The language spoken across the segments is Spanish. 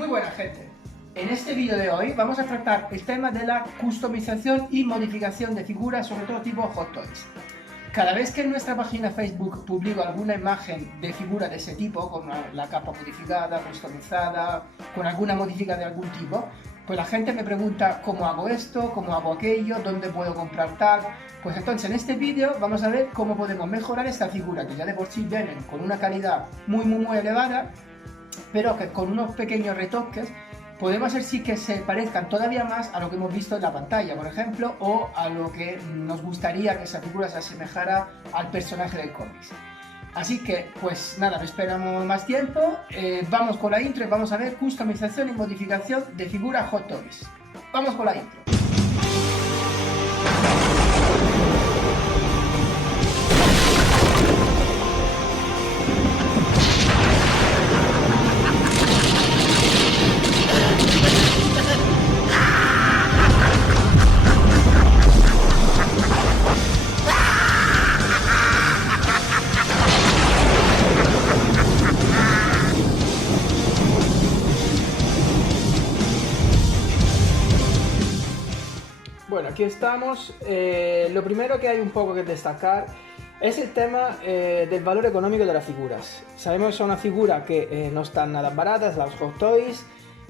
Muy buena gente, en este vídeo de hoy vamos a tratar el tema de la customización y modificación de figuras, sobre todo tipo Hot Toys. Cada vez que en nuestra página Facebook publico alguna imagen de figura de ese tipo, con la capa modificada, customizada, con alguna modificación de algún tipo, pues la gente me pregunta cómo hago esto, cómo hago aquello, dónde puedo comprar tal. Pues entonces en este vídeo vamos a ver cómo podemos mejorar esta figura, que ya de por sí vienen con una calidad muy elevada, pero que con unos pequeños retoques podemos hacer sí que se parezcan todavía más a lo que hemos visto en la pantalla, por ejemplo, o a lo que nos gustaría que esa figura se asemejara al personaje del cómic. Así que, pues nada, no esperamos más tiempo, vamos con la intro y vamos a ver customización y modificación de figuras Hot Toys. Vamos con la intro. Bueno, aquí estamos. Lo primero que hay un poco que destacar es el tema del valor económico de las figuras. Sabemos que son una figura que no están nada baratas, las Hot Toys,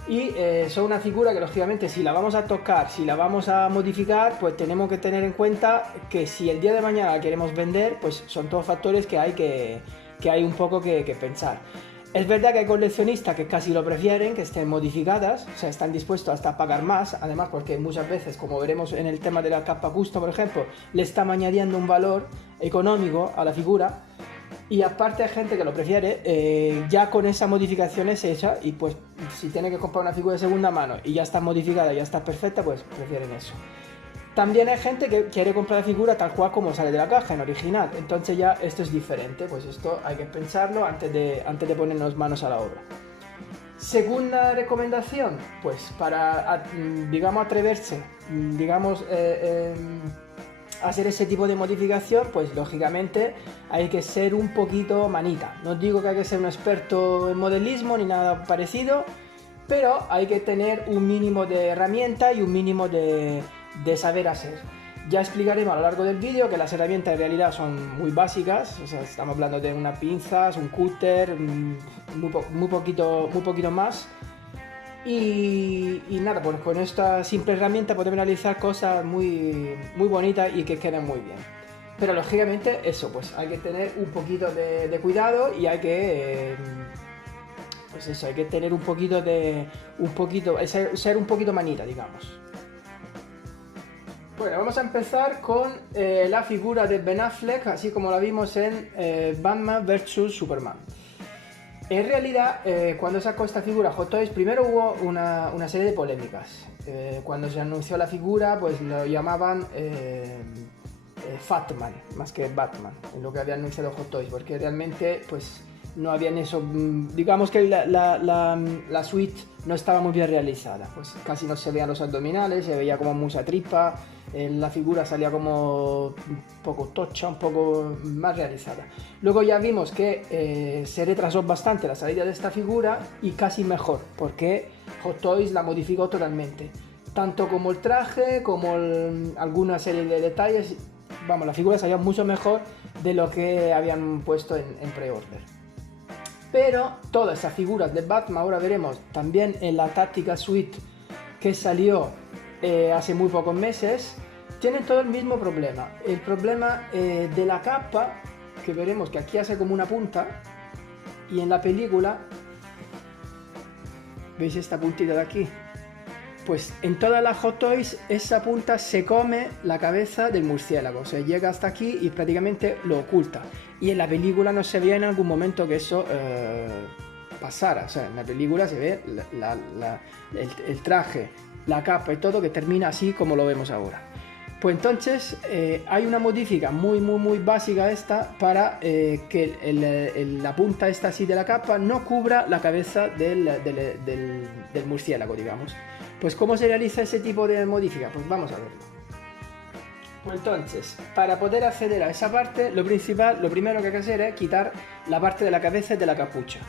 y son una figura que lógicamente si la vamos a tocar, si la vamos a modificar, pues tenemos que tener en cuenta que si el día de mañana la queremos vender, pues son todos factores que hay un poco que pensar. Es verdad que hay coleccionistas que casi lo prefieren, que estén modificadas, o sea, están dispuestos hasta a pagar más, además porque muchas veces, como veremos en el tema de la capa custom, por ejemplo, le están añadiendo un valor económico a la figura, y aparte hay gente que lo prefiere ya con esa modificación es hecha, y pues si tiene que comprar una figura de segunda mano y ya está modificada, ya está perfecta, pues prefieren eso. También hay gente que quiere comprar la figura tal cual como sale de la caja, en original. Entonces ya esto es diferente, pues esto hay que pensarlo antes de ponernos manos a la obra. Segunda recomendación, pues para, digamos, atreverse, digamos, hacer ese tipo de modificación, pues lógicamente hay que ser un poquito manita. No digo que hay que ser un experto en modelismo ni nada parecido, pero hay que tener un mínimo de herramienta y un mínimo de saber hacer. Ya explicaremos a lo largo del vídeo que las herramientas en realidad son muy básicas, o sea, estamos hablando de unas pinzas, un cúter, muy poquito más. Y nada, pues con esta simple herramienta podemos realizar cosas muy bonitas y que queden muy bien. Pero lógicamente eso, pues hay que tener un poquito de cuidado y hay que pues eso, hay que tener ser un poquito manita, digamos. Bueno, vamos a empezar con la figura de Ben Affleck, así como la vimos en Batman vs Superman. En realidad, cuando sacó esta figura Hot Toys, primero hubo una serie de polémicas. Cuando se anunció la figura, pues lo llamaban Fatman, más que Batman, en lo que había anunciado Hot Toys, porque realmente pues no habían eso, digamos que la suite no estaba muy bien realizada, pues casi no se veían los abdominales, se veía como mucha tripa, la figura salía como un poco tocha, un poco más realizada. Luego ya vimos que se retrasó bastante la salida de esta figura y casi mejor, porque Hot Toys la modificó totalmente, tanto como el traje, como alguna serie de detalles. Vamos, la figura salía mucho mejor de lo que habían puesto en pre-order. Pero todas esas figuras de Batman, ahora veremos, también en la Tactical Suite que salió hace muy pocos meses, tienen todo el mismo problema. El problema de la capa, que veremos que aquí hace como una punta, y en la película, ¿veis esta puntita de aquí? Pues en todas las Hot Toys esa punta se come la cabeza del murciélago, o sea, llega hasta aquí y prácticamente lo oculta. Y en la película no se veía en algún momento que eso pasara, o sea, en la película se ve el traje, la capa y todo que termina así como lo vemos ahora. Pues entonces hay una modificación muy básica esta para que la punta esta así de la capa no cubra la cabeza del murciélago, digamos. Pues ¿cómo se realiza ese tipo de modificación? Pues vamos a verlo. Pues entonces, para poder acceder a esa parte, lo primero que hay que hacer es quitar la parte de la cabeza y de la capucha.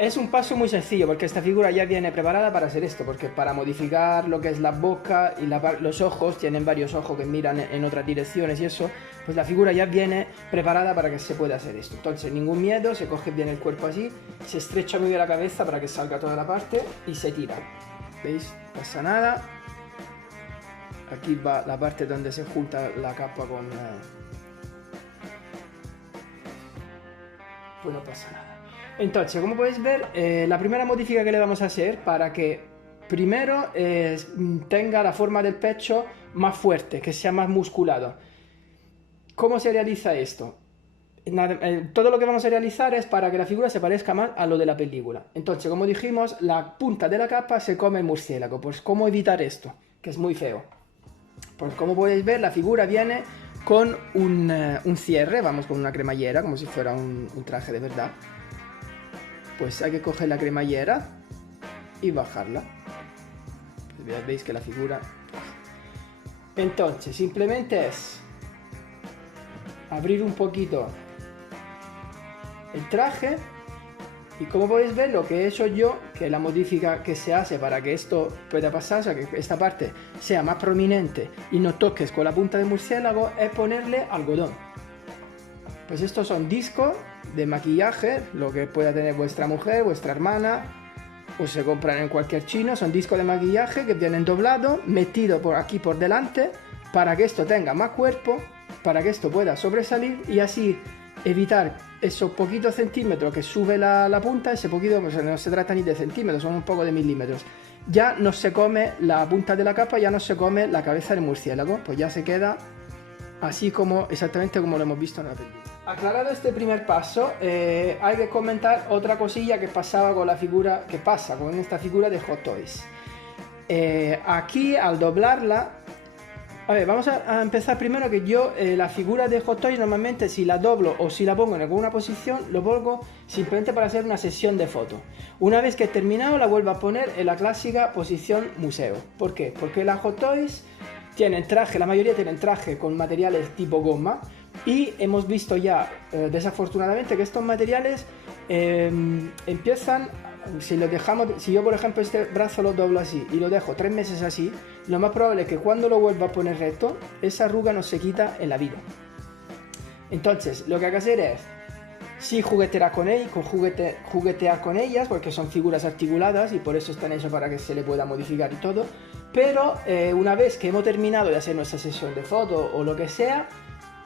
Es un paso muy sencillo porque esta figura ya viene preparada para hacer esto, porque para modificar lo que es la boca y los ojos, tienen varios ojos que miran en otras direcciones y eso, pues la figura ya viene preparada para que se pueda hacer esto. Entonces ningún miedo, se coge bien el cuerpo así, se estrecha muy bien la cabeza para que salga toda la parte y se tira. ¿Veis? No pasa nada. Aquí va la parte donde se junta la capa con... Pues no pasa nada. Entonces, como podéis ver, la primera modificación que le vamos a hacer para que primero tenga la forma del pecho más fuerte, que sea más musculado. ¿Cómo se realiza esto? Todo lo que vamos a realizar es para que la figura se parezca más a lo de la película. Entonces, como dijimos, la punta de la capa se come el murciélago. Pues, ¿cómo evitar esto? Que es muy feo. Pues, como podéis ver, la figura viene con un cierre, vamos, con una cremallera, como si fuera un traje de verdad. Pues hay que coger la cremallera y bajarla. Pues veis que la figura... Entonces, simplemente es abrir un poquito el traje y como podéis ver lo que he hecho yo, que la modificación que se hace para que esto pueda pasar, o sea que esta parte sea más prominente y no toques con la punta del murciélago, es ponerle algodón. Pues estos son discos de maquillaje, lo que pueda tener vuestra mujer, vuestra hermana, o se compran en cualquier chino, son discos de maquillaje que vienen doblados, metidos por aquí por delante, para que esto tenga más cuerpo, para que esto pueda sobresalir y así evitar esos poquitos centímetros que sube la punta, ese poquito, pues no se trata ni de centímetros, son un poco de milímetros. Ya no se come la punta de la capa, ya no se come la cabeza del murciélago, pues ya se queda así como, exactamente como lo hemos visto en la película. Aclarado este primer paso, hay que comentar otra cosilla que pasaba con la figura, que pasa con esta figura de Hot Toys. Aquí al doblarla, a ver, vamos a empezar primero que yo la figura de Hot Toys normalmente si la doblo o si la pongo en alguna posición, lo pongo simplemente para hacer una sesión de fotos. Una vez que he terminado la vuelvo a poner en la clásica posición museo. ¿Por qué? Porque las Hot Toys tienen traje, la mayoría tienen traje con materiales tipo goma. Y hemos visto ya, desafortunadamente, que estos materiales empiezan, si yo por ejemplo este brazo lo doblo así y lo dejo 3 meses así, lo más probable es que cuando lo vuelva a poner recto, esa arruga no se quita en la vida. Entonces, lo que hay que hacer es, sí juguetear con ellas, porque son figuras articuladas y por eso están hechas para que se le pueda modificar y todo, pero una vez que hemos terminado de hacer nuestra sesión de fotos o lo que sea,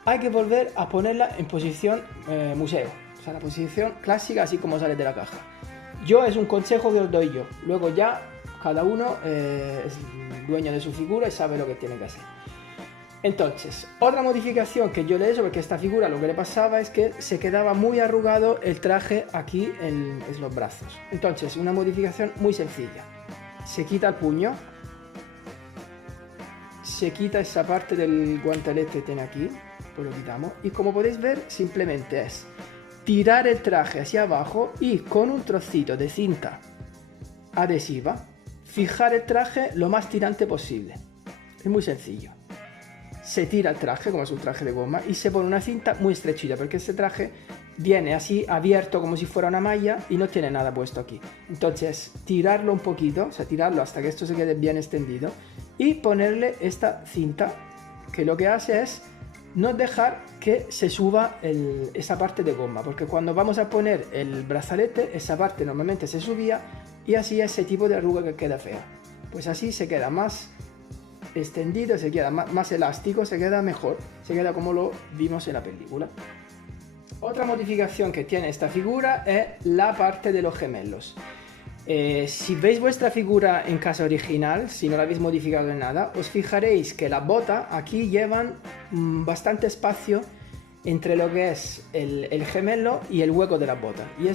hay que volver a ponerla en posición museo, o sea, la posición clásica así como sale de la caja. Es un consejo que os doy yo, luego ya cada uno es dueño de su figura y sabe lo que tiene que hacer. Entonces, otra modificación que yo le he hecho, porque esta figura lo que le pasaba es que se quedaba muy arrugado el traje aquí en los brazos. Entonces, una modificación muy sencilla. Se quita el puño, se quita esa parte del guantelete que tiene aquí, pues lo quitamos, y como podéis ver simplemente es tirar el traje hacia abajo y con un trocito de cinta adhesiva fijar el traje lo más tirante posible. Es muy sencillo. Se tira el traje, como es un traje de goma, y se pone una cinta muy estrechita, porque este traje viene así abierto como si fuera una malla y no tiene nada puesto aquí. Entonces tirarlo un poquito, o sea, tirarlo hasta que esto se quede bien extendido y ponerle esta cinta que lo que hace es no dejar que se suba esa parte de goma, porque cuando vamos a poner el brazalete, esa parte normalmente se subía y así ese tipo de arruga que queda fea. Pues así se queda más extendido, se queda más elástico, se queda mejor, se queda como lo vimos en la película. Otra modificación que tiene esta figura es la parte de los gemelos. Si veis vuestra figura en casa original, si no la habéis modificado en nada, os fijaréis que las botas aquí llevan bastante espacio entre lo que es el gemelo y el hueco de las botas. Y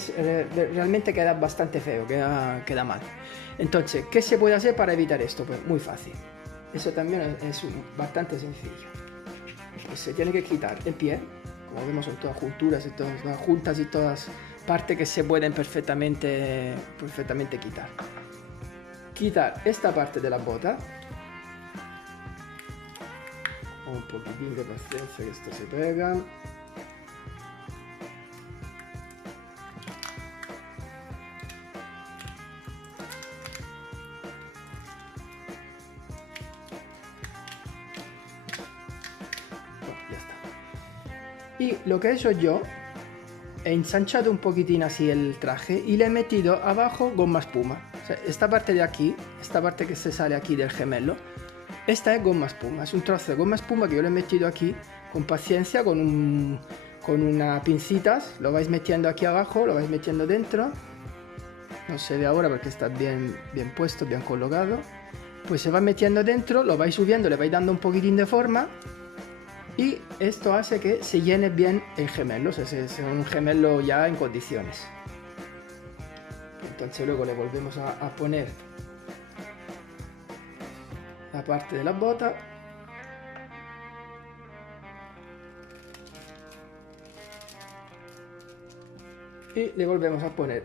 realmente queda bastante feo, queda mal. Entonces, ¿qué se puede hacer para evitar esto? Pues muy fácil. Eso también es bastante sencillo. Pues se tiene que quitar el pie, como vemos en todas junturas, en todas las juntas y todas partes que se pueden perfectamente quitar. Quitar esta parte de la bota. Un poquitín de paciencia que esto se pega. Y lo que he hecho yo, he ensanchado un poquitín así el traje y le he metido abajo goma espuma. O sea, esta parte de aquí, esta parte que se sale aquí del gemelo, esta es goma espuma, es un trozo de goma espuma que yo le he metido aquí con paciencia, con unas pincitas, lo vais metiendo aquí abajo, lo vais metiendo dentro. No se ve ahora porque está bien puesto, bien colocado. Pues se va metiendo dentro, lo vais subiendo, le vais dando un poquitín de forma y esto hace que se llene bien el gemelo, o sea, es un gemelo ya en condiciones. Entonces luego le volvemos a poner la parte de la bota. Y le volvemos a poner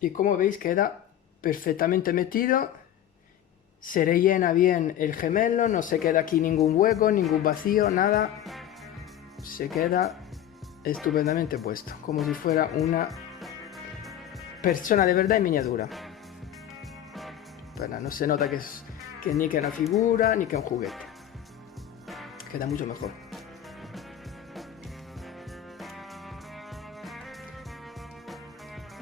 y como veis queda perfectamente metido, se rellena bien el gemelo, no se queda aquí ningún hueco, ningún vacío, nada, se queda estupendamente puesto, como si fuera una persona de verdad en miniatura. Bueno, no se nota que ni que es una figura ni que es un juguete, queda mucho mejor.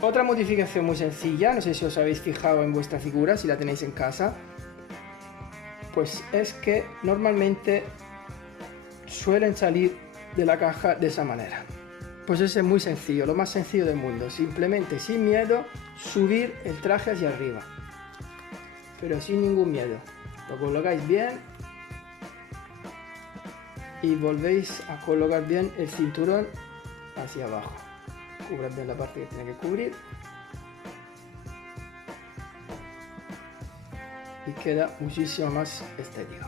Otra modificación muy sencilla, no sé si os habéis fijado en vuestra figura, si la tenéis en casa, pues es que normalmente suelen salir de la caja de esa manera. Pues eso es muy sencillo, lo más sencillo del mundo, simplemente sin miedo subir el traje hacia arriba, pero sin ningún miedo. Lo colocáis bien y volvéis a colocar bien el cinturón hacia abajo. Cubrad bien la parte que tiene que cubrir y queda muchísimo más estético.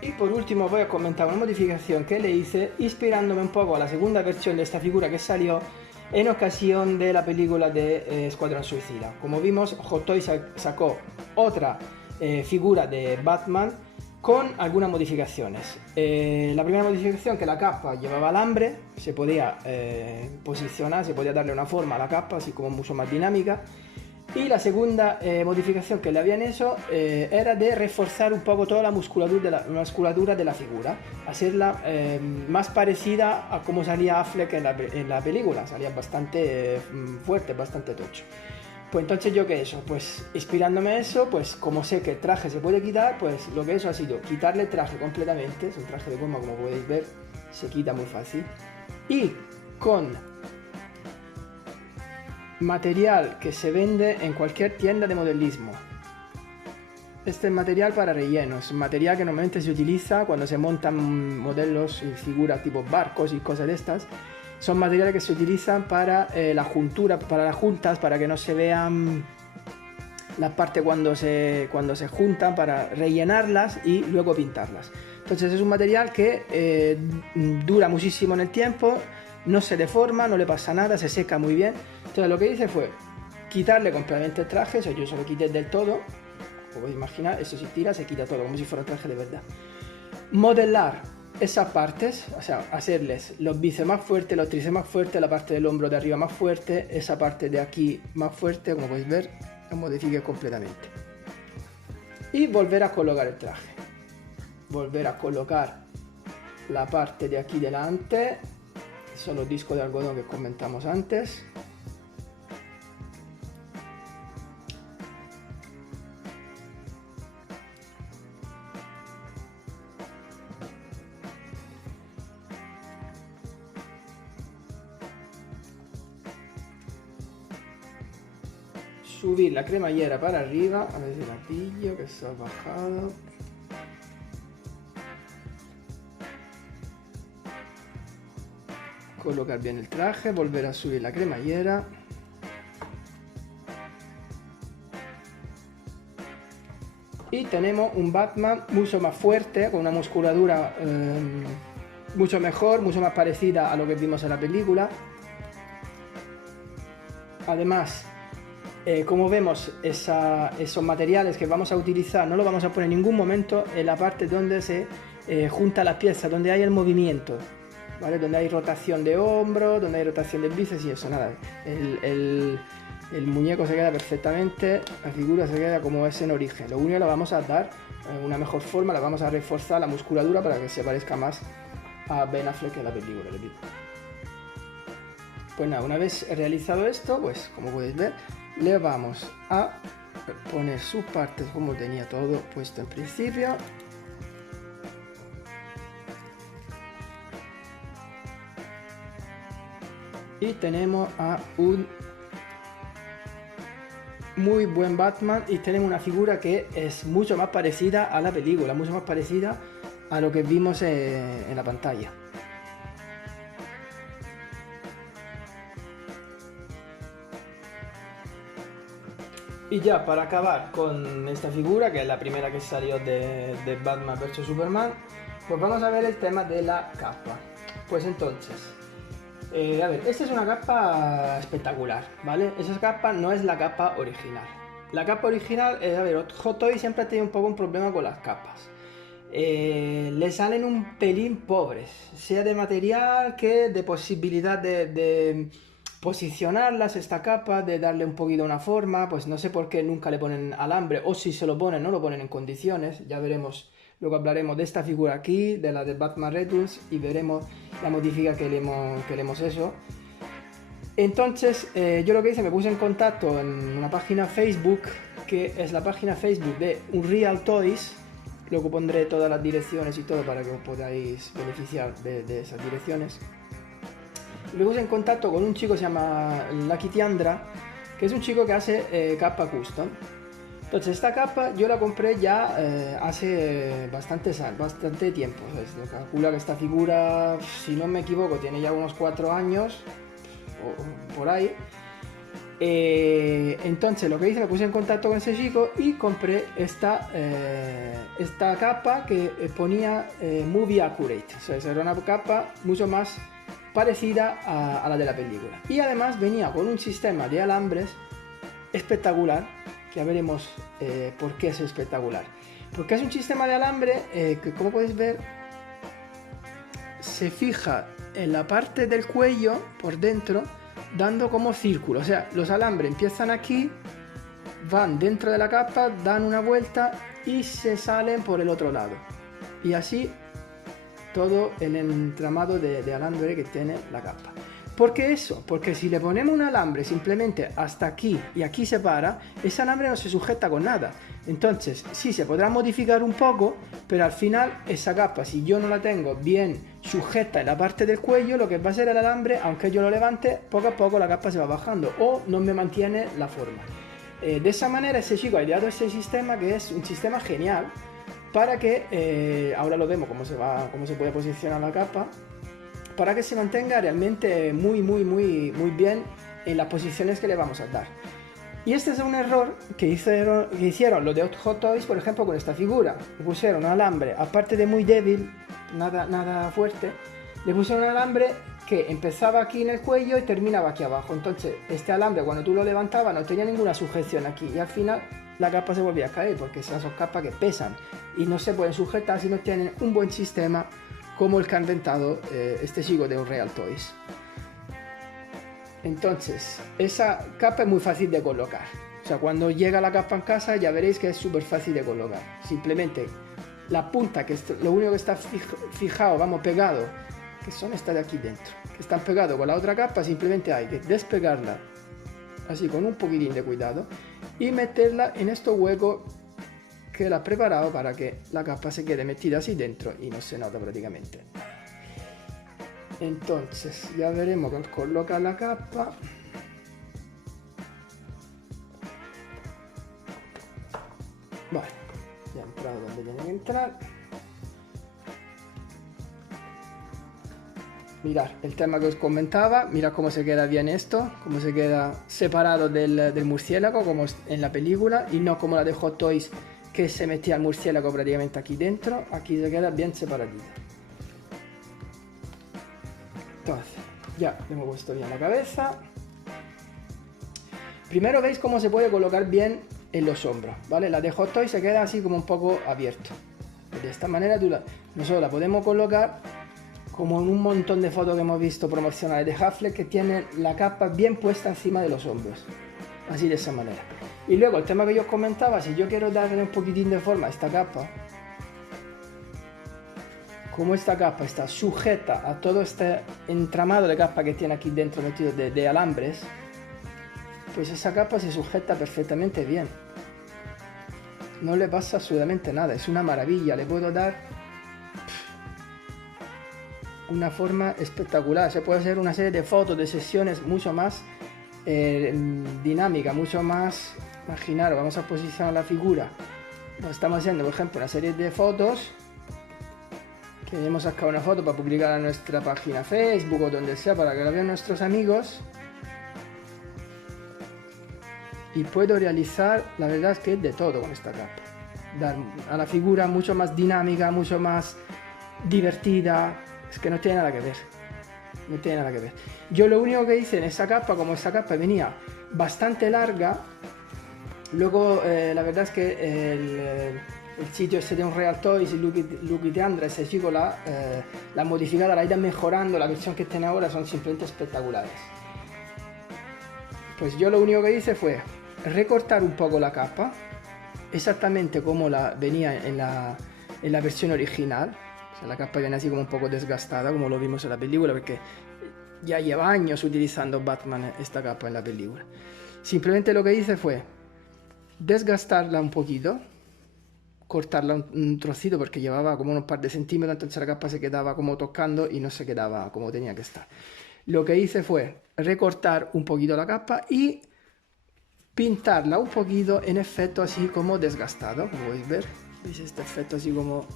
Y por último voy a comentar una modificación que le hice inspirándome un poco a la segunda versión de esta figura que salió en ocasión de la película de Escuadrón Suicida. Como vimos, Hot Toys sacó otra figura de Batman con algunas modificaciones. La primera modificación, que la capa llevaba alambre, se podía posicionar, se podía darle una forma a la capa, así como mucho más dinámica. Y la segunda modificación que le habían hecho era de reforzar un poco toda la musculatura de la figura, hacerla más parecida a como salía Affleck en la película, salía bastante fuerte, bastante tocho. Pues entonces yo qué he hecho, pues inspirándome en eso, pues como sé que el traje se puede quitar, pues lo que he hecho ha sido quitarle el traje completamente, es un traje de goma como podéis ver, se quita muy fácil, y con material que se vende en cualquier tienda de modelismo. Este es material para rellenos, material que normalmente se utiliza cuando se montan modelos y figuras tipo barcos y cosas de estas. Son materiales que se utilizan para la juntura, para las juntas, para que no se vean las partes cuando se juntan, para rellenarlas y luego pintarlas. Entonces es un material que dura muchísimo en el tiempo, no se deforma, no le pasa nada, se seca muy bien. Entonces lo que hice fue quitarle completamente el traje, yo se lo quité del todo, como podéis imaginar, eso se tira, se quita todo, como si fuera un traje de verdad. Modelar esas partes, o sea, hacerles los bíceps más fuertes, los tríceps más fuertes, la parte del hombro de arriba más fuerte, esa parte de aquí más fuerte, como podéis ver, lo modifiqué completamente. Y volver a colocar el traje. Volver a colocar la parte de aquí delante, que son los discos de algodón que comentamos antes. Subir la cremallera para arriba, a ver si la pillo, que se ha bajado. Colocar bien el traje, volver a subir la cremallera. Y tenemos un Batman mucho más fuerte, con una musculatura mucho mejor, mucho más parecida a lo que vimos en la película. Además, como vemos, esos materiales que vamos a utilizar no los vamos a poner en ningún momento en la parte donde se junta las piezas, donde hay el movimiento. ¿vale? Donde hay rotación de hombro, donde hay rotación de bíceps y eso, nada. El muñeco se queda perfectamente, la figura se queda como es en origen. Lo único que le vamos a dar una mejor forma, la vamos a reforzar la musculatura para que se parezca más a Ben Affleck en la película. Pues nada, una vez realizado esto, pues como podéis ver, le vamos a poner sus partes como tenía todo puesto en principio. Y tenemos a un muy buen Batman y tenemos una figura que es mucho más parecida a la película, mucho más parecida a lo que vimos en la pantalla. Y ya para acabar con esta figura, que es la primera que salió de Batman vs Superman, pues vamos a ver el tema de la capa. Pues entonces, a ver, esta es una capa espectacular, ¿vale? Esa capa no es la capa original. La capa original, a ver, Hot Toys siempre ha tenido un poco un problema con las capas. Le salen un pelín pobres, sea de material que de posibilidad de posicionarlas, esta capa, de darle un poquito una forma. Pues no sé por qué nunca le ponen alambre, o si se lo ponen, no lo ponen en condiciones. Ya veremos, luego hablaremos de esta figura aquí, de la de Batman Returns, y veremos la modifica que le hemos hecho. Entonces, yo lo que hice, me puse en contacto en una página Facebook, que es la página Facebook de Unreal Toys. Luego pondré todas las direcciones y todo para que os podáis beneficiar de esas direcciones. Me puse en contacto con un chico que se llama Lucky Tiandra, que es un chico que hace capa custom. Entonces esta capa yo la compré ya hace bastante tiempo. O sea, se calcula que esta figura, si no me equivoco, tiene ya unos 4 años o por ahí. Entonces lo que hice, me puse en contacto con ese chico y compré esta capa que ponía Movie Accurate. O sea, era una capa mucho más parecida a la de la película. Y además venía con un sistema de alambres espectacular, que ya veremos por qué es espectacular. Porque es un sistema de alambre que, como podéis ver, se fija en la parte del cuello por dentro, dando como círculo. O sea, los alambres empiezan aquí, van dentro de la capa, dan una vuelta y se salen por el otro lado. Y así todo el entramado de alambre que tiene la capa. ¿Por qué eso? Porque si le ponemos un alambre simplemente hasta aquí y aquí se para, ese alambre no se sujeta con nada. Entonces, sí, se podrá modificar un poco, pero al final esa capa, si yo no la tengo bien sujeta en la parte del cuello, lo que va a ser el alambre, aunque yo lo levante, poco a poco la capa se va bajando o no me mantiene la forma. De esa manera ese chico ha ideado este sistema, que es un sistema genial, para que, ahora lo vemos cómo se puede posicionar la capa, para que se mantenga realmente muy bien en las posiciones que le vamos a dar. Y este es un error que hicieron los de Hot Toys, por ejemplo, con esta figura. Le pusieron un alambre, aparte de muy débil, nada fuerte, le pusieron un alambre que empezaba aquí en el cuello y terminaba aquí abajo. Entonces, este alambre, cuando tú lo levantabas, no tenía ninguna sujeción aquí, y al final la capa se volvía a caer, porque esas son capas que pesan y no se pueden sujetar si no tienen un buen sistema como el que ha inventado este chico de Unreal Toys. Entonces, esa capa es muy fácil de colocar. O sea, cuando llega la capa en casa ya veréis que es súper fácil de colocar. Simplemente la punta, que es lo único que está fijado, vamos, pegado, que son estas de aquí dentro, que están pegados con la otra capa, simplemente hay que despegarla así con un poquitín de cuidado y meterla en estos huecos que la he preparado para que la capa se quede metida así dentro y no se nota prácticamente. Entonces ya veremos que coloca la capa. Vale, ya ha entrado donde tiene que entrar. Mirad el tema que os comentaba, mirad cómo se queda bien esto, cómo se queda separado del murciélago como en la película, y no como la de Hot Toys, que se metía el murciélago prácticamente aquí dentro. Aquí se queda bien separadito. Entonces, ya le hemos puesto bien la cabeza. Primero veis cómo se puede colocar bien en los hombros, ¿vale? La de Hot Toys se queda así como un poco abierto. De esta manera nosotros la podemos colocar como en un montón de fotos que hemos visto promocionales de Hufflepuff, que tienen la capa bien puesta encima de los hombros, así de esa manera. Y luego el tema que yo os comentaba, si yo quiero darle un poquitín de forma a esta capa, como esta capa está sujeta a todo este entramado de capa que tiene aquí dentro metido de alambres, pues esa capa se sujeta perfectamente bien. No le pasa absolutamente nada, es una maravilla, le puedo dar una forma espectacular. Se puede hacer una serie de fotos, de sesiones mucho más dinámica, mucho más, imaginaros, vamos a posicionar la figura. Nos estamos haciendo, por ejemplo, una serie de fotos, que hemos sacado una foto para publicar a nuestra página Facebook o donde sea, para que la vean nuestros amigos. Y puedo realizar, la verdad es que de todo con esta capa. Dar a la figura mucho más dinámica, mucho más divertida. Es que no tiene nada que ver. No tiene nada que ver. Yo lo único que hice en esa capa, como esta capa venía bastante larga, luego la verdad es que el sitio este de Unreal Toys, Lucky Teandra, ese chico la ha modificado, la ha ido mejorando, la versión que tiene ahora son simplemente espectaculares. Pues yo lo único que hice fue recortar un poco la capa, exactamente como venía en la versión original. O sea, la capa viene así como un poco desgastada, como lo vimos en la película, porque ya lleva años utilizando Batman esta capa en la película. Simplemente lo que hice fue desgastarla un poquito, cortarla un trocito, porque llevaba como unos par de centímetros, entonces la capa se quedaba como tocando y no se quedaba como tenía que estar. Lo que hice fue recortar un poquito la capa y pintarla un poquito en efecto así como desgastado, como podéis ver. ¿Veis este efecto así como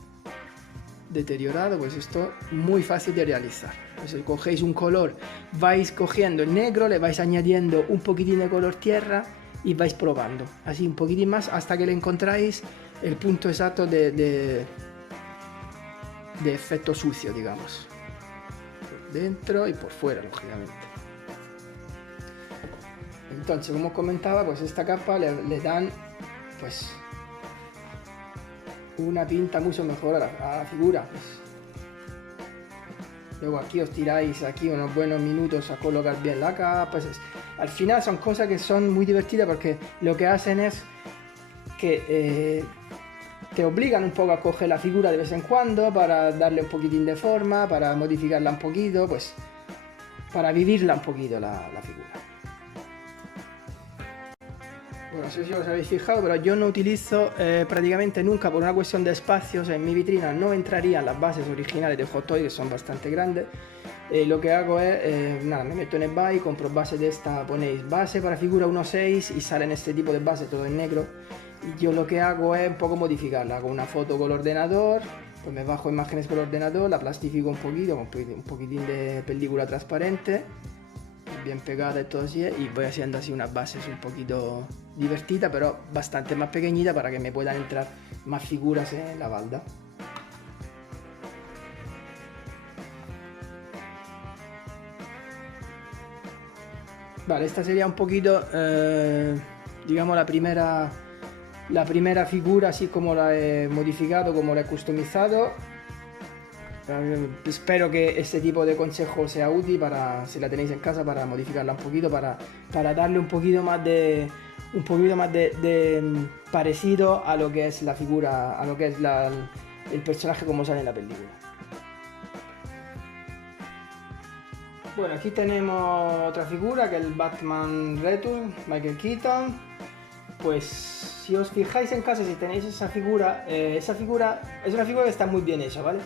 deteriorado? Pues esto muy fácil de realizar. Pues cogéis un color, vais cogiendo el negro, le vais añadiendo un poquitín de color tierra y vais probando, así un poquitín más hasta que le encontráis el punto exacto de efecto sucio, digamos. Por dentro y por fuera, lógicamente. Entonces, como os comentaba, pues esta capa le dan pues una pinta mucho mejor a la figura. Pues. Luego aquí os tiráis aquí unos buenos minutos a colocar bien la capa. Pues al final son cosas que son muy divertidas porque lo que hacen es que te obligan un poco a coger la figura de vez en cuando para darle un poquitín de forma, para modificarla un poquito, pues para vivirla un poquito la figura. Bueno, no sé si os habéis fijado, pero yo no utilizo prácticamente nunca, por una cuestión de espacios, en mi vitrina no entrarían las bases originales de Hot Toys, que son bastante grandes. Lo que hago es, nada, me meto en eBay, compro bases de esta, ponéis base para figura 1.6 y salen este tipo de base todo en negro. Y yo lo que hago es un poco modificarla, hago una foto con el ordenador, pues me bajo imágenes con el ordenador, la plastifico un poquito, con un poquitín de película transparente, bien pegada y todo así, y voy haciendo así unas bases un poquito divertidas, pero bastante más pequeñitas para que me puedan entrar más figuras en la balda. Vale, esta sería un poquito, digamos, la primera figura, así como la he modificado, como la he customizado. Espero que este tipo de consejo sea útil para, si la tenéis en casa, para modificarla un poquito, para darle un poquito más de parecido a lo que es la figura, a lo que es el personaje como sale en la película. Bueno, aquí tenemos otra figura, que es el Batman Return, Michael Keaton. Pues si os fijáis en casa, si tenéis esa figura es una figura que está muy bien hecha, ¿vale?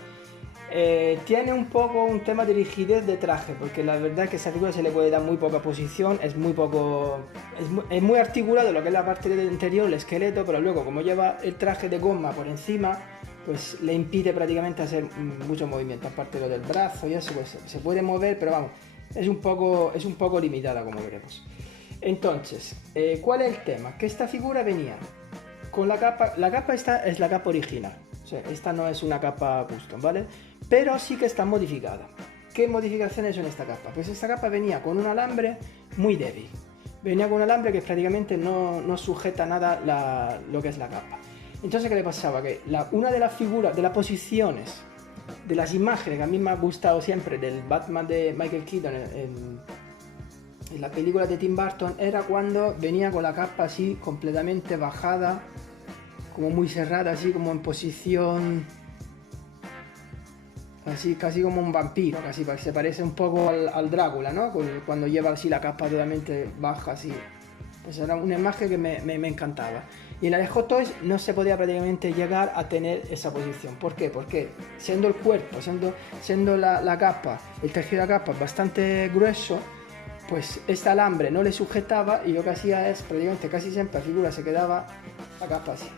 Tiene un poco un tema de rigidez de traje, porque la verdad es que a esa figura se le puede dar muy poca posición, es muy articulado lo que es la parte del interior, el esqueleto, pero luego como lleva el traje de goma por encima, pues le impide prácticamente hacer mucho movimiento, aparte de lo del brazo y eso, pues se puede mover, pero vamos, es un poco limitada, como veremos. Entonces, ¿cuál es el tema? Que esta figura venía con la capa esta es la capa original, o sea, esta no es una capa custom, ¿vale? Pero sí que está modificada. ¿Qué modificaciones son esta capa? Pues esta capa venía con un alambre muy débil, venía con un alambre que prácticamente no sujeta nada lo que es la capa. Entonces, ¿qué le pasaba? Que una de las figuras, de las posiciones de las imágenes que a mí me ha gustado siempre del Batman de Michael Keaton en la película de Tim Burton era cuando venía con la capa así completamente bajada, como muy cerrada, así como en posición así casi como un vampiro, casi se parece un poco al Drácula, ¿no? Cuando lleva así la capa totalmente baja así. Pues era una imagen que me encantaba. Y en la de Hot Toys no se podía prácticamente llegar a tener esa posición. ¿Por qué? Porque siendo el cuerpo, siendo la capa, el tejido de la capa bastante grueso, pues este alambre no le sujetaba y lo que hacía es prácticamente casi siempre la figura se quedaba la capa así.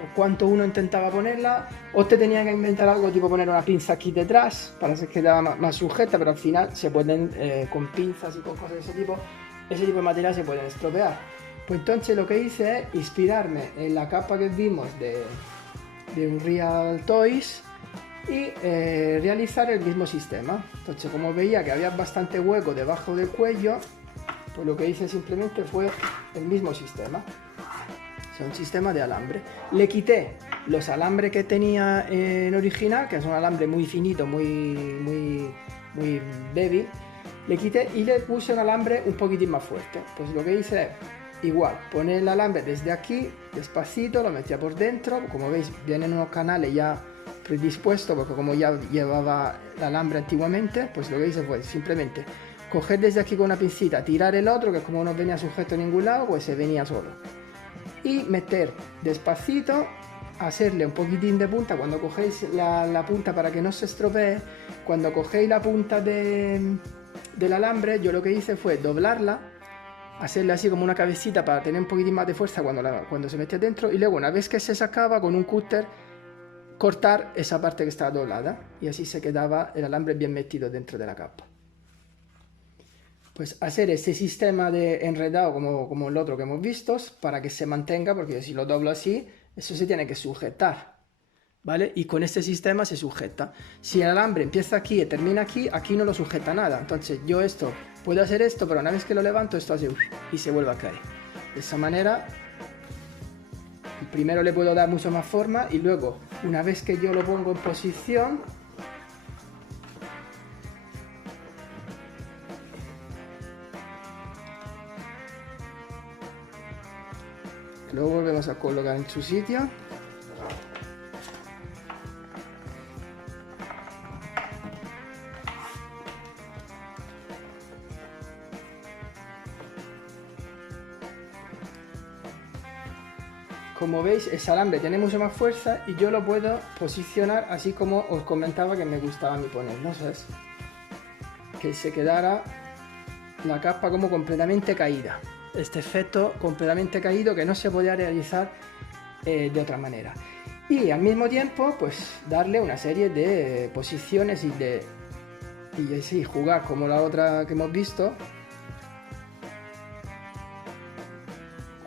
Por cuanto uno intentaba ponerla, o te tenía que inventar algo tipo poner una pinza aquí detrás para que quedara más sujeta, pero al final se pueden con pinzas y con cosas de ese tipo de material se pueden estropear. Pues entonces lo que hice es inspirarme en la capa que vimos de Unreal Toys y realizar el mismo sistema. Entonces, como veía que había bastante hueco debajo del cuello, pues lo que hice simplemente fue el mismo sistema, o sea, un sistema de alambre. Le quité los alambres que tenía en original, que es un alambre muy finito, muy débil. Le quité y le puse un alambre un poquitín más fuerte. Pues lo que hice es igual, poner el alambre desde aquí, despacito, lo metía por dentro. Como veis, vienen unos canales ya predispuestos, porque como ya llevaba el alambre antiguamente, pues lo que hice fue simplemente coger desde aquí con una pincita, tirar el otro, que como no venía sujeto a ningún lado, pues se venía solo. Y meter despacito, hacerle un poquitín de punta cuando cogéis la punta para que no se estropee. Cuando cogéis la punta del alambre, yo lo que hice fue doblarla, hacerle así como una cabecita para tener un poquitín más de fuerza cuando se metía dentro, y luego una vez que se sacaba con un cúter cortar esa parte que estaba doblada y así se quedaba el alambre bien metido dentro de la capa. Pues hacer ese sistema de enredado como el otro que hemos visto para que se mantenga, porque si lo doblo así, eso se tiene que sujetar, ¿vale? Y con este sistema se sujeta. Si el alambre empieza aquí y termina aquí, aquí no lo sujeta nada. Entonces yo puedo hacer esto, pero una vez que lo levanto, esto hace y se vuelve a caer. De esa manera, primero le puedo dar mucho más forma y luego, una vez que yo lo pongo en posición, lo volvemos a colocar en su sitio. Como veis, ese alambre tiene mucha más fuerza y yo lo puedo posicionar así como os comentaba que me gustaba a mí poner, ¿no sabes? Que se quedara la capa como completamente caída. Este efecto completamente caído que no se podía realizar de otra manera. Y al mismo tiempo, pues darle una serie de posiciones y así jugar como la otra que hemos visto.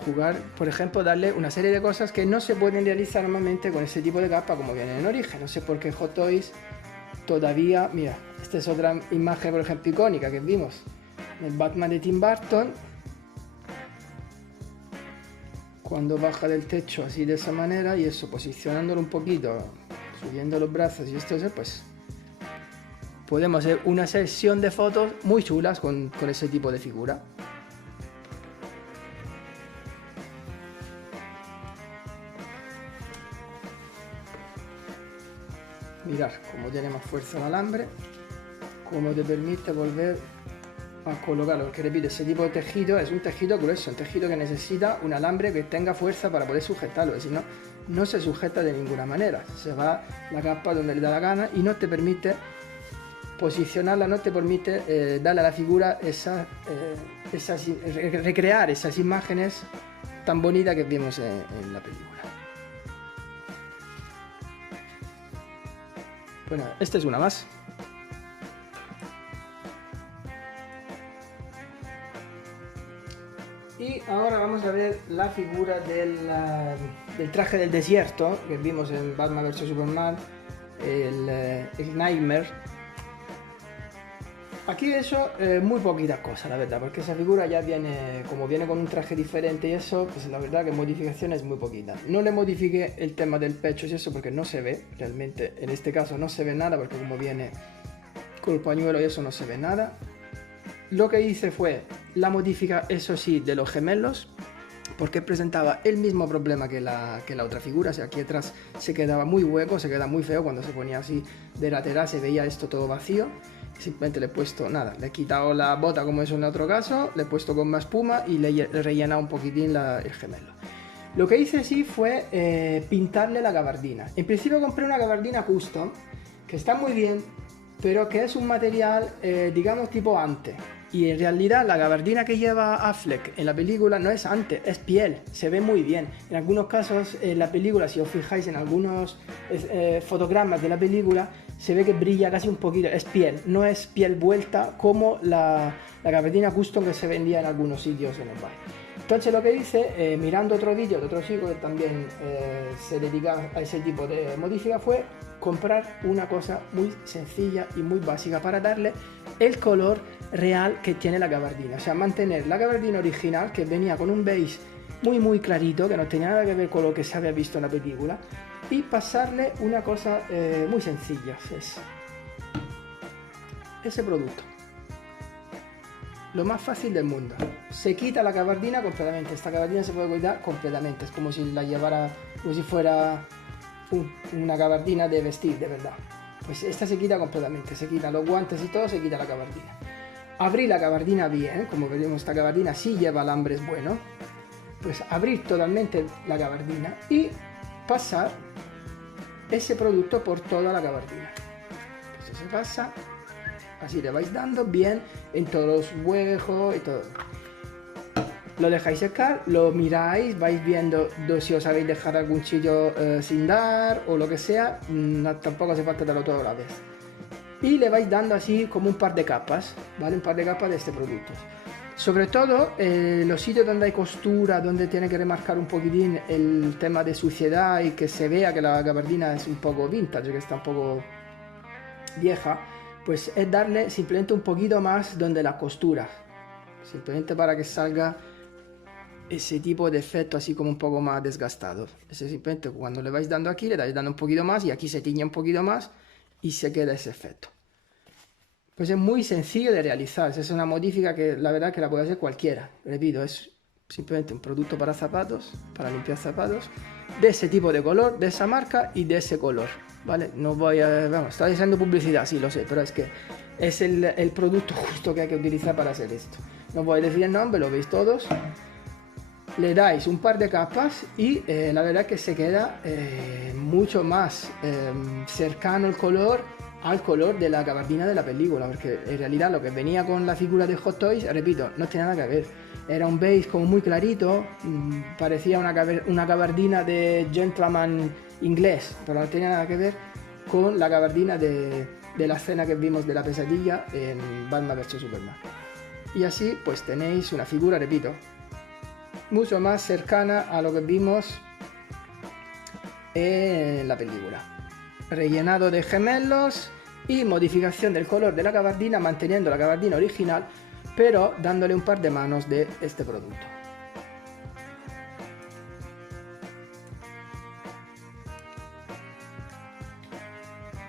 Jugar, por ejemplo, darle una serie de cosas que no se pueden realizar normalmente con ese tipo de capa como viene en origen. No sé por qué Hot Toys todavía... Mira, esta es otra imagen, por ejemplo, icónica que vimos en el Batman de Tim Burton. Cuando baja del techo así de esa manera y eso, posicionándolo un poquito, subiendo los brazos y esto, pues podemos hacer una sesión de fotos muy chulas con ese tipo de figura. Mirad cómo tiene más fuerza el alambre, cómo te permite volver a colocarlo, porque repito, ese tipo de tejido es un tejido grueso, un tejido que necesita un alambre que tenga fuerza para poder sujetarlo, porque si no, no se sujeta de ninguna manera, se va la capa donde le da la gana y no te permite posicionarla, no te permite darle a la figura recrear esas imágenes tan bonitas que vimos en la película. Bueno, esta es una más. Y ahora vamos a ver la figura del traje del desierto que vimos en Batman vs Superman, el Nightmare. Aquí he hecho muy poquitas cosas, la verdad, porque esa figura ya viene, como viene con un traje diferente y eso, pues la verdad que modificaciones muy poquitas. No le modifiqué el tema del pecho y eso porque no se ve, realmente en este caso no se ve nada, porque como viene con el pañuelo y eso no se ve nada. Lo que hice fue la modifica, eso sí, de los gemelos, porque presentaba el mismo problema que la otra figura, o sea, aquí atrás se quedaba muy hueco, se queda muy feo cuando se ponía así de lateral, se veía esto todo vacío. Simplemente le he puesto nada, le he quitado la bota como eso en el otro caso, le he puesto con más espuma y le he rellenado un poquitín el gemelo. Lo que hice sí fue pintarle la gabardina. En principio compré una gabardina custom, que está muy bien, pero que es un material, digamos, tipo ante. Y en realidad la gabardina que lleva Affleck en la película no es ante, es piel, se ve muy bien. En algunos casos en la película, si os fijáis en algunos fotogramas de la película, se ve que brilla casi un poquito, es piel, no es piel vuelta como la gabardina custom que se vendía en algunos sitios en el bar. Entonces lo que hice, mirando otro vídeo de otro chico que también se dedica a ese tipo de modifica, fue comprar una cosa muy sencilla y muy básica para darle el color real que tiene la gabardina. O sea, mantener la gabardina original, que venía con un beige muy clarito, que no tenía nada que ver con lo que se había visto en la película, y pasarle una cosa muy sencilla, es ese producto. Lo más fácil del mundo. Se quita la gabardina completamente. Esta gabardina se puede cuidar completamente. Es como si la llevara, como si fuera una gabardina de vestir, de verdad. Pues esta se quita completamente. Se quitan los guantes y todo, se quita la gabardina. Abrir la gabardina bien, como veremos, esta gabardina sí lleva alambres buenos. Pues abrir totalmente la gabardina y pasar ese producto por toda la gabardina. Eso se pasa, así le vais dando bien en todos los huecos y todo. Lo dejáis secar, lo miráis, vais viendo si os habéis dejado algún chillo sin dar o lo que sea, tampoco hace falta darlo todo a la vez. Y le vais dando así como un par de capas, ¿vale? Un par de capas de este producto. Sobre todo los sitios donde hay costura, donde tiene que remarcar un poquitín el tema de suciedad y que se vea que la gabardina es un poco vintage, que está un poco vieja, pues es darle simplemente un poquito más donde la costura, simplemente para que salga ese tipo de efecto así como un poco más desgastado. Ese simplemente cuando le vais dando aquí, le dais dando un poquito más y aquí se tiñe un poquito más y se queda ese efecto. Pues es muy sencillo de realizar, es una modifica que la verdad que la puede hacer cualquiera. Repito, es simplemente un producto para zapatos, para limpiar zapatos, de ese tipo de color, de esa marca y de ese color, ¿vale? No voy a, vamos, está diciendo publicidad, sí lo sé, pero es que es el producto justo que hay que utilizar para hacer esto. No voy a decir el nombre, lo veis todos. Le dais un par de capas y la verdad que se queda mucho más cercano el color al color de la gabardina de la película, porque en realidad lo que venía con la figura de Hot Toys, repito, no tiene nada que ver. Era un beige como muy clarito, parecía una gabardina de gentleman inglés, pero no tenía nada que ver con la gabardina de la escena que vimos de la pesadilla en Batman vs Superman. Y así pues tenéis una figura, repito, mucho más cercana a lo que vimos en la película. Rellenado de gemelos y modificación del color de la gabardina, manteniendo la gabardina original, pero dándole un par de manos de este producto.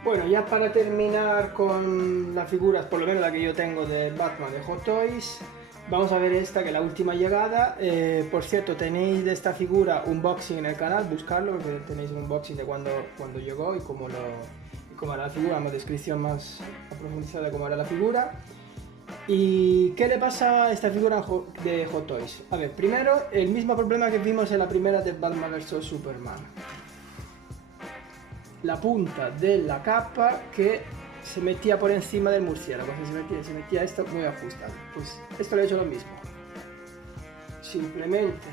Bueno, ya para terminar con las figuras, por lo menos la que yo tengo de Batman de Hot Toys, vamos a ver esta, que es la última llegada. Por cierto, tenéis de esta figura un unboxing en el canal, buscarlo, porque tenéis un unboxing de cuando llegó y cómo era la figura, una descripción más profundizada de cómo era la figura. ¿Y qué le pasa a esta figura de Hot Toys? A ver, primero, el mismo problema que vimos en la primera de Batman vs Superman. La punta de la capa que se metía por encima del murciélago, se metía esto muy ajustado. Pues esto le he hecho lo mismo. Simplemente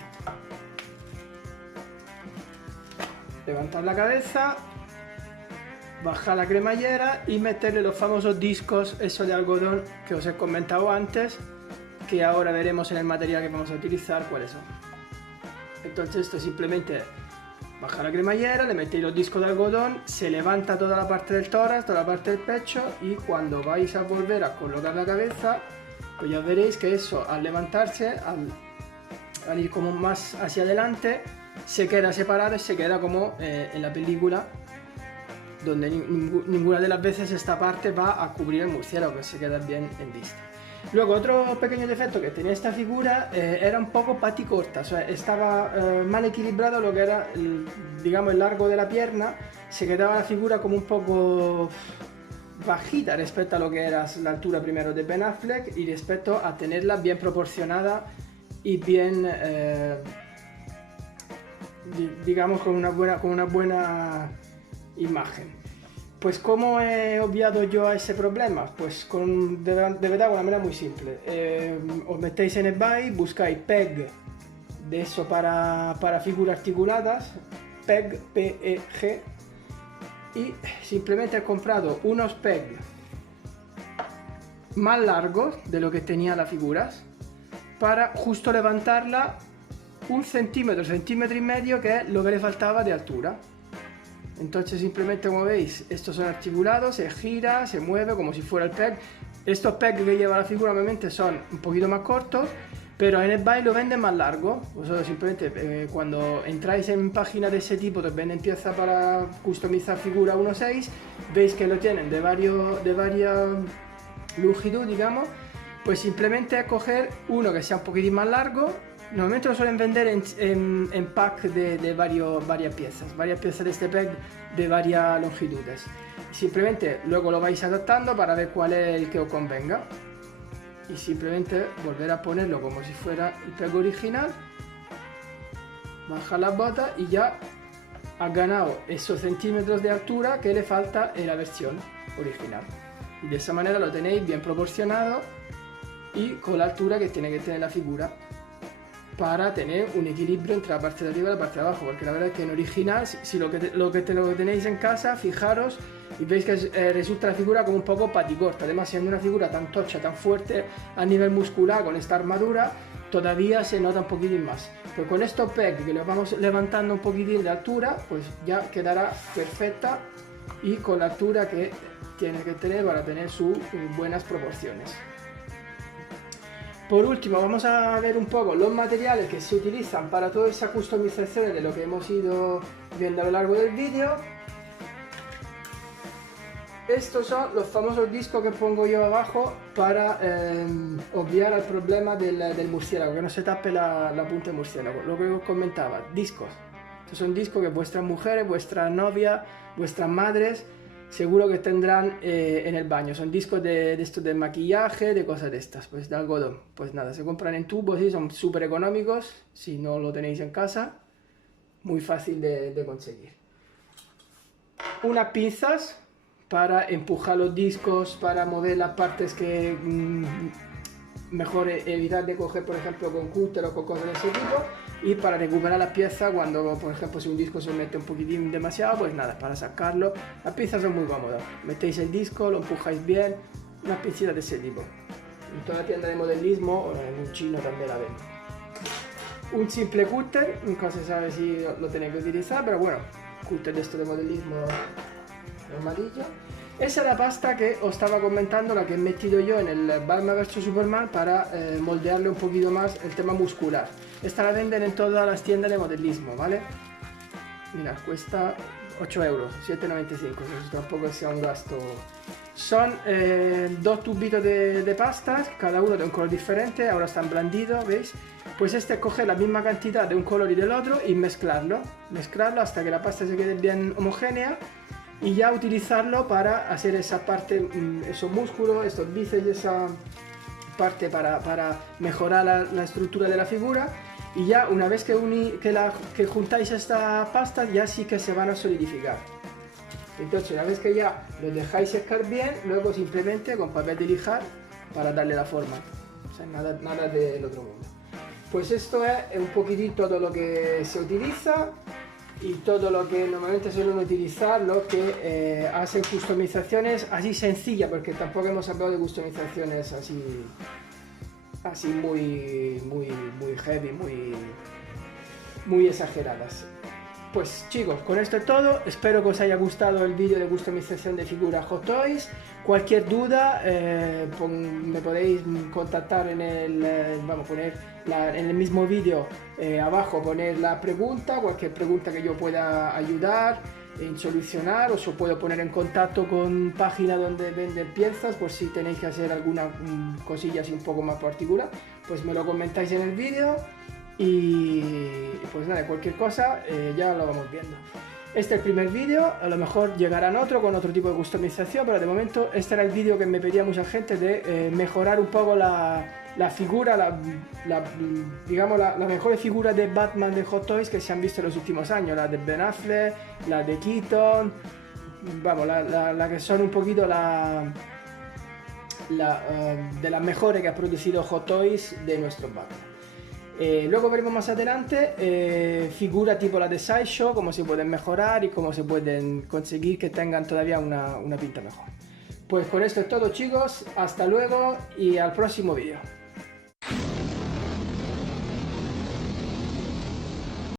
levantar la cabeza, bajar la cremallera y meterle los famosos discos, eso de algodón que os he comentado antes, que ahora veremos en el material que vamos a utilizar cuáles son. Entonces esto simplemente baja la cremallera, le metéis los discos de algodón, se levanta toda la parte del tórax, toda la parte del pecho, y cuando vais a volver a colocar la cabeza, pues ya veréis que eso, al levantarse, al ir como más hacia adelante, se queda separado y se queda como en la película, donde ninguna de las veces esta parte va a cubrir el murciélago, que se queda bien en vista. Luego, otro pequeño defecto que tenía esta figura era un poco paticorta, o sea, estaba mal equilibrado lo que era, digamos, el largo de la pierna, se quedaba la figura como un poco bajita respecto a lo que era la altura primero de Ben Affleck y respecto a tenerla bien proporcionada y bien, digamos, con una buena imagen. Pues ¿cómo he obviado yo a ese problema? Pues de verdad, de una manera muy simple. Os metéis en eBay, buscáis PEG, de eso para figuras articuladas, PEG, P-E-G, y simplemente he comprado unos PEG más largos de lo que tenía las figuras, para justo levantarla 1 centímetro, centímetro y medio, que es lo que le faltaba de altura. Entonces simplemente, como veis, estos son articulados, se gira, se mueve como si fuera el PEG. Estos PEG que lleva la figura obviamente son un poquito más cortos, pero en eBay lo venden más largo. Vosotros simplemente cuando entráis en páginas de ese tipo que venden piezas para customizar figura 1.6, veis que lo tienen de varias longitud, digamos. Pues simplemente es coger uno que sea un poquitín más largo. Normalmente lo suelen vender en pack de varias piezas de este PEG de varias longitudes. Simplemente luego lo vais adaptando para ver cuál es el que os convenga. Y simplemente volver a ponerlo como si fuera el PEG original. Bajar las botas y ya has ganado esos centímetros de altura que le falta en la versión original. Y de esa manera lo tenéis bien proporcionado y con la altura que tiene que tener la figura, para tener un equilibrio entre la parte de arriba y la parte de abajo, porque la verdad es que en original, si lo que tenéis en casa, fijaros y veis que resulta la figura como un poco paticorta. Además, siendo una figura tan tocha, tan fuerte a nivel muscular, con esta armadura, todavía se nota un poquitín más. Pues con estos PEG que los vamos levantando un poquitín de altura, pues ya quedará perfecta y con la altura que tiene que tener para tener sus buenas proporciones. Por último, vamos a ver un poco los materiales que se utilizan para toda esa customización de lo que hemos ido viendo a lo largo del vídeo. Estos son los famosos discos que pongo yo abajo para obviar el problema del murciélago, que no se tape la punta del murciélago. Lo que os comentaba, discos. Estos son discos que vuestras mujeres, vuestras novias, vuestras madres seguro que tendrán en el baño. Son discos de estos de maquillaje, de cosas de estas, pues de algodón. Pues nada, se compran en tubos y son súper económicos. Si no lo tenéis en casa, muy fácil de conseguir. Unas pinzas para empujar los discos, para mover las partes que mejor evitar de coger, por ejemplo, con cúter o con cosas de ese tipo. Y para recuperar las piezas cuando, por ejemplo, si un disco se mete un poquitín demasiado, pues nada, para sacarlo. Las pinzas son muy cómodas. Metéis el disco, lo empujáis bien, unas pincitas de ese tipo. En toda la tienda de modelismo o en un chino también la venden. Un simple cúter, nunca se sabe si lo tenéis que utilizar, pero bueno, cúter de esto de modelismo normalillo. Esa es la pasta que os estaba comentando, la que he metido yo en el Batman vs Superman para moldearle un poquito más el tema muscular. Esta la venden en todas las tiendas de modelismo, ¿vale? Mira, cuesta 8 euros, 7,95, eso tampoco sea un gasto. Son dos tubitos de pastas, cada uno de un color diferente, ahora están blandidos, ¿veis? Pues este es coger la misma cantidad de un color y del otro y mezclarlo hasta que la pasta se quede bien homogénea. Y ya utilizarlo para hacer esa parte, esos músculos, estos bíceps y esa parte para mejorar la estructura de la figura. Y ya una vez que juntáis estas pastas, ya sí que se van a solidificar. Entonces una vez que ya los dejáis secar bien, luego simplemente con papel de lijar para darle la forma. O sea, nada del otro mundo. Pues esto es un poquitito todo lo que se utiliza. Y todo lo que normalmente suelen utilizar los que hacen customizaciones así sencillas, porque tampoco hemos hablado de customizaciones así muy heavy, muy exageradas. pues chicos, con esto es todo. Espero que os haya gustado el vídeo de customización de figuras Hot Toys. Cualquier duda me podéis contactar en el, vamos a poner en el mismo vídeo abajo, poner la pregunta, cualquier pregunta que yo pueda ayudar en solucionar. Os puedo poner en contacto con página donde venden piezas, por si tenéis que hacer alguna cosilla así un poco más particular, pues me lo comentáis en el vídeo. Y pues nada, cualquier cosa ya lo vamos viendo. Este es el primer vídeo, a lo mejor llegarán otro con otro tipo de customización, pero de momento este era el vídeo que me pedía mucha gente de mejorar un poco la figura, digamos la mejor figura de Batman de Hot Toys que se han visto en los últimos años, la de Ben Affleck, la de Keaton, vamos, la que son un poquito de las mejores que ha producido Hot Toys de nuestro Batman. Luego veremos más adelante figuras tipo la de Sideshow, cómo se pueden mejorar y cómo se pueden conseguir que tengan todavía una pinta mejor. Pues con esto es todo, chicos, hasta luego y al próximo vídeo.